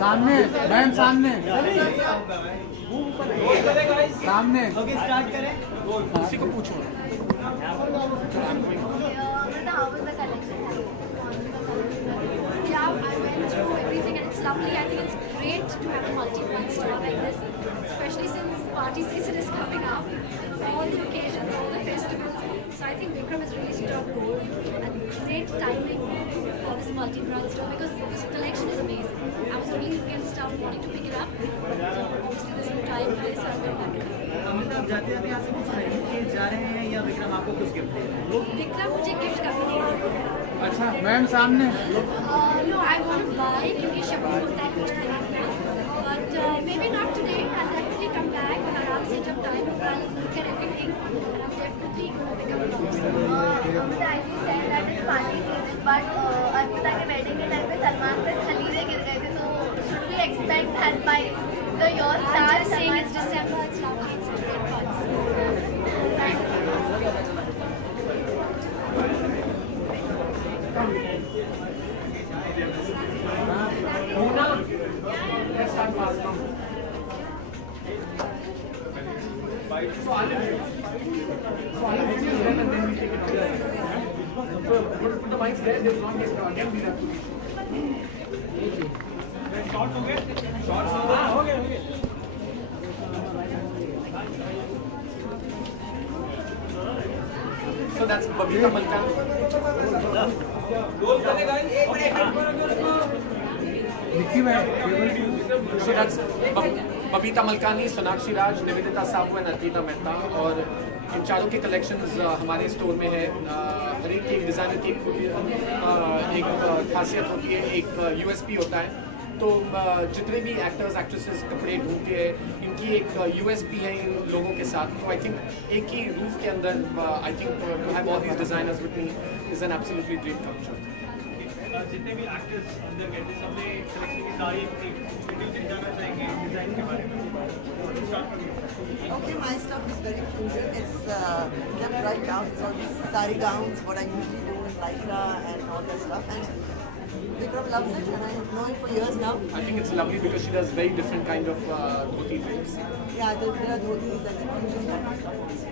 सामने मैम, सामने सामने। ओके, स्टार्ट करें। किसी को पूछो। Yeah, I went through everything and it's lovely. I think it's great to have a multi-brand store like this, especially since party season is coming up, all the occasions, all the festivals. So I think Vikram has really struck gold and great timing for this multi-brand store because this collection is amazing. I was really against wanting to pick it up, but obviously there's no time today, so I'm going to pack it up. आप जाते जाते यहाँ से कुछ खरीद के जा रहे हैं या विक्रम आपको कुछ गिफ्ट दे रहे हैं? Vikram मुझे गिफ्ट करके अच्छा मैम, सामने। no, I want to buy क्योंकि शॉपिंग होता है कुछ खरीदना, but maybe not today. I'll definitely come back और आराम से जब टाइम होगा look at everything and I'm definitely going to become a Amrita, as you said that it's party season, but Amrita के wedding के time पे सलमान खान खलीरे गिर गए थे, so should we expect that by the year I'm start? just saying it's December, it's lovely, it's a great month. Thank you. So that's Babita Malkani. So that's Babita Malkani, Sonakshi Raj, Nivedita Sabu and Arpita Mehta. और इन चारों के collections हमारे store में है। हर एक की एक designer की एक खासियत होती है, एक यूएसपी होता है। तो जितने भी एक्टर्स एक्ट्रेसेस कपड़े ढूंढते हैं, इनकी एक यूएसपी है इन लोगों के साथ। तो आई थिंक एक ही रूफ के अंदर I think to have all these designers with me is an absolutely great culture. जितने भी एक्टर्स अंदर गए थे सबने कलेक्शन की तारीफ की, डिटेल जाना चाहेंगे डिजाइन के बारे में। Okay, my stuff is very fusion. It's kept right down. It's all these sari gowns, what I usually do in lycra and all that stuff. And Vikram loves it, and I know him for years now. I think it's lovely because she does very different kind of dhoti drinks. Yeah, there are dhotis and the fusion kind of stuff also.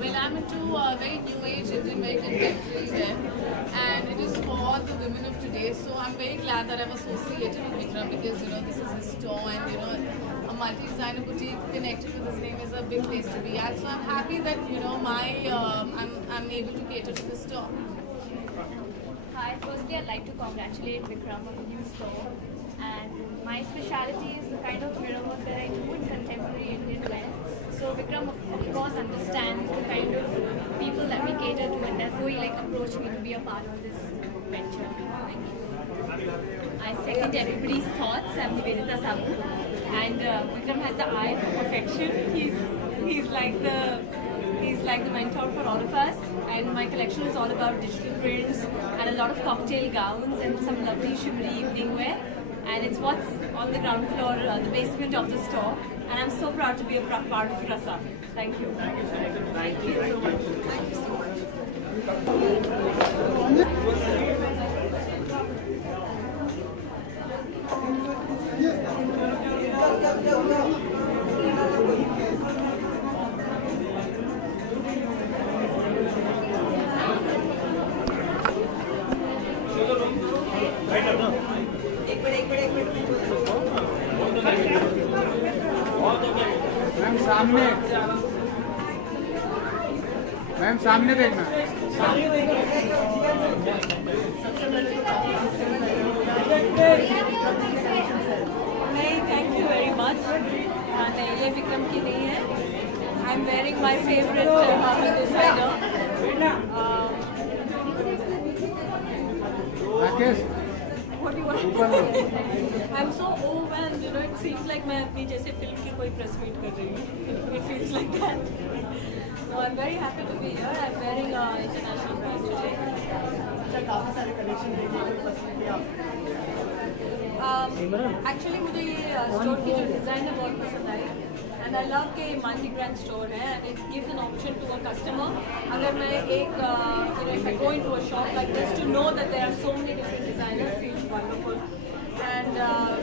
Well, I'm into very new age Indian, very contemporary wear, and it is for the women of today. So I'm very glad that I've associated with Vikram because this is his store, and a multi-designer boutique connected with his name is a big place to be at. So I'm happy that I'm able to cater to this store. Hi, firstly I'd like to congratulate Vikram on the new store. And my speciality is the kind of mirror work that I do in contemporary Indian wear. So Vikram of course understands the kind of people that we cater to, and therefore he approached me to be a part of this venture. Thank you. I second everybody's thoughts. I'm Nivedita Sabu, and Vikram has the eye for perfection. He's like the mentor for all of us, and my collection is all about digital prints and a lot of cocktail gowns and some lovely shimmery evening wear. And it's what's on the ground floor, the basement of the store. And I'm so proud to be a part of Rasa. Thank you. Thank you. Thank you so ma'am सामने, ma'am सामने देखना। नहीं, thank you very much. नहीं, ये विक्रम की नहीं है। I am wearing my favourite designer. Rakesh, What do you want I'm so overwhelmed, you know, it seems like मैं अपनी जैसे फिल्म की कोई press meet कर रही हूँ. It feels like that. No, I'm very happy to be here. I'm wearing an international brand today. अच्छा काफी सारे कलेक्शन देखे जो पसंद किया Actually मुझे ये स्टोर की जो डिज़ाइन है बहुत पसंद आई. And I love कि मल्टी ब्रांड स्टोर है and it gives an option to a customer. अगर मैं एक you know, if I go into a shop like this, to know that there are so many different designers feels wonderful. And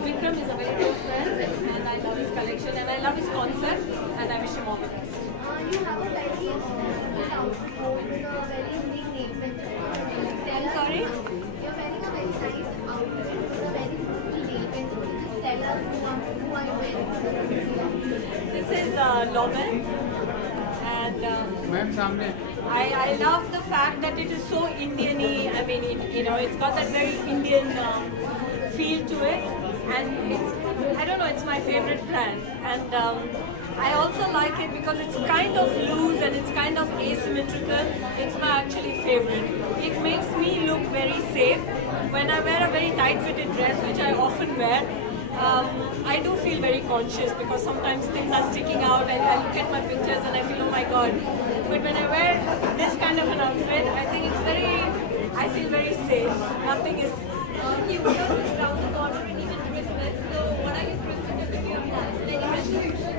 Vikram is a very good friend and I love his collection and I love his concept and I wish him all the best. You have a very outfit with a very unique name. I'm sorry? You're wearing a very nice outfit with a very unique name. Just tell us who are you wearing? This is Loman and ma'am सामने I love the fact that it is so Indian-y. I mean, you know, it's got that very Indian feel to it, and I don't know, it's my favorite brand, and I also like it because it's kind of loose and it's kind of asymmetrical. It's my actually favorite. It makes me look very safe when I wear a very tight-fitted dress, which I often wear. I do feel very conscious because sometimes things are sticking out and I look at my pictures and I feel, oh my god. But when I wear this kind of an outfit, I think it's very, I feel very safe. Nothing is... You know, it's around the corner and even Christmas. So what are your Christmas plans? Any resolutions?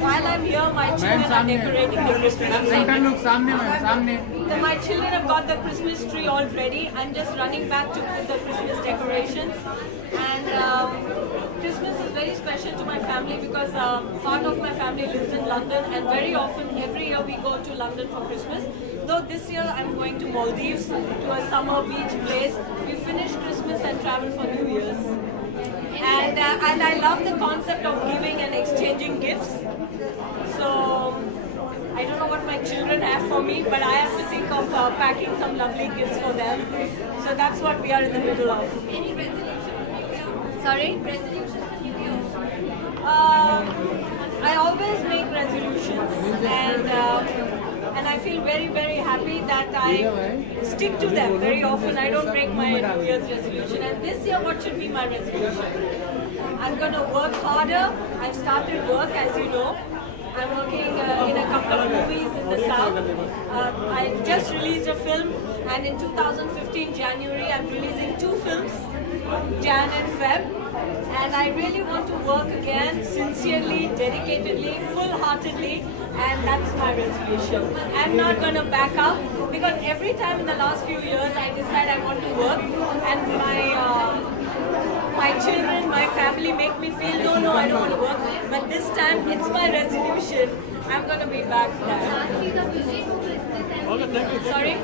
While I'm here, my children are decorating the Christmas tree. Centre लोग सामने ma'am सामने My children have got the Christmas tree all ready. I'm just running back to put the Christmas decorations. And Christmas is very special to my family because part of my family lives in London and very often every year we go to London for Christmas. Though this year I'm going to Maldives to a summer beach place. We finish Christmas and travel for New Year's. And I love the concept of giving and exchanging gifts. So I don't know what my children have for me, but I have to think of packing some lovely gifts for them. So that's what we are in the middle of. Any resolutions? Sorry? Resolutions for New Year? I always make resolutions and I feel very, very happy that I stick to them very often. I don't break my New Year's resolution. And this year, what should be my resolution? I'm going to work harder. I've started work, as you know. I'm working in a couple of movies in the South. I just released a film, and in 2015 January, I'm releasing 2 films, Jan and Feb. And I really want to work again, sincerely, dedicatedly, full-heartedly, and that's my resolution. I'm not going to back up, because every time in the last few years I decide I want to work, and my children, my family make me feel, no, I don't want to work. But this time, it's my resolution. I'm going to be back there. Lastly, the vision for Christmas and Sorry?